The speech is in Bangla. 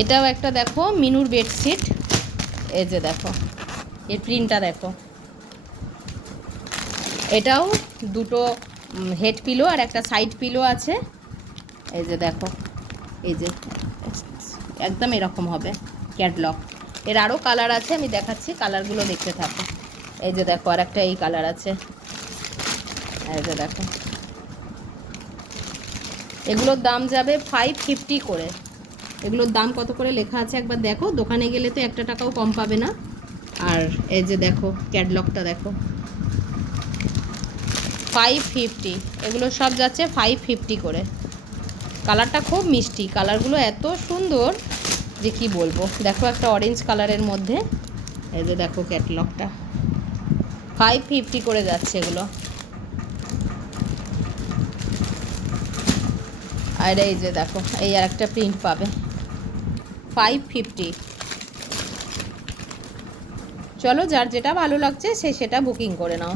এটাও একটা দেখো মিনুর বেডশিট, এই যে দেখো এর প্রিন্টটা দেখো। এটাও দুটো হেড পিলো আর একটা সাইড পিলো আছে, এই যে দেখো, এই যে একদম এরকম হবে ক্যাটলগ। এর আরও কালার আছে, আমি দেখাচ্ছি, কালারগুলো দেখতে থাকো। এই যে দেখো আর একটা এই কালার আছে, এই যে দেখো। এগুলোর দাম যাবে 550 করে। এগুলোর দাম কত করে লেখা আছে একবার দেখো, দোকানে গেলে তো একটা টাকাও কম পাবে না। আর এই যে দেখো ক্যাটলগটা দেখো, 550। এগুলো সব যাচ্ছে 550 করে। কালারটা খুব মিষ্টি, কালারগুলো এত সুন্দর যে কি বলবো। দেখো একটা অরেঞ্জ কালারের মধ্যে, এই যে দেখো ক্যাটলগটা 550 করে যাচ্ছে এগুলো। আর এই যে দেখো এই আর একটা প্রিন্ট পাবে 550। চলো যার যেটা ভালো লাগছে সে সেটা বুকিং করে নাও।